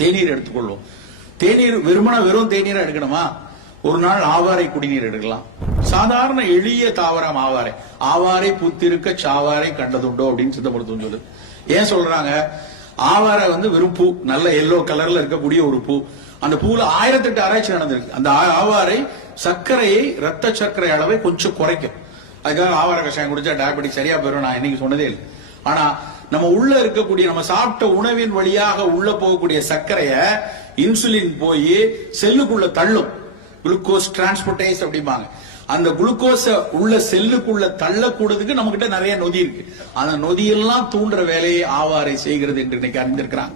தேநீர் எடுத்துக்கொள்வோம். தேநீர் வெறும் தேநீரை எடுக்கணுமா? ஒரு நாள் ஆவாரை குடிநீர் எடுக்கலாம். சாதாரண எளிய தாவரம் ஆவாரை. ஆவாரை பூத்திருக்க சாவாரை கண்டதுண்டோ அப்படின்னு சித்த மருத்துவம் சொல்லுது. ஏன் சொல்றாங்க? ஆவாரை வெறும் பூ, நல்ல எல்லோ கலர்ல இருக்கக்கூடிய ஒரு பூ. அந்த பூல 1008 ஆராய்ச்சி நடந்திருக்கு. அந்த ஆவாரை சர்க்கரையை, ரத்த சர்க்கரை அளவை கொஞ்சம் குறைக்கும். அதுக்காக ஆவாரை கஷாயம் குடிச்சா டயபெட்டிக் சரியா போயிடும் நான் இன்னைக்கு சொன்னதே இல்லை. ஆனா நம்ம உள்ள இருக்கக்கூடிய, நம்ம சாப்பிட்ட உணவின் வழியாக உள்ள போகக்கூடிய சர்க்கரைய இன்சுலின் போய் செல்லுக்குள்ள தள்ளும். குளுக்கோஸ் டிரான்ஸ்போர்டேஸ் அப்படிம்பாங்க. அந்த குளுக்கோஸ உள்ள செல்லுக்குள்ள தள்ளக்கூடதுக்கு நம்ம கிட்ட நிறைய நொதி இருக்கு. அந்த நொதியெல்லாம் தூண்டுற வேலையை ஆவாரை செய்கிறது என்று இன்னைக்கு அறிந்திருக்கிறாங்க.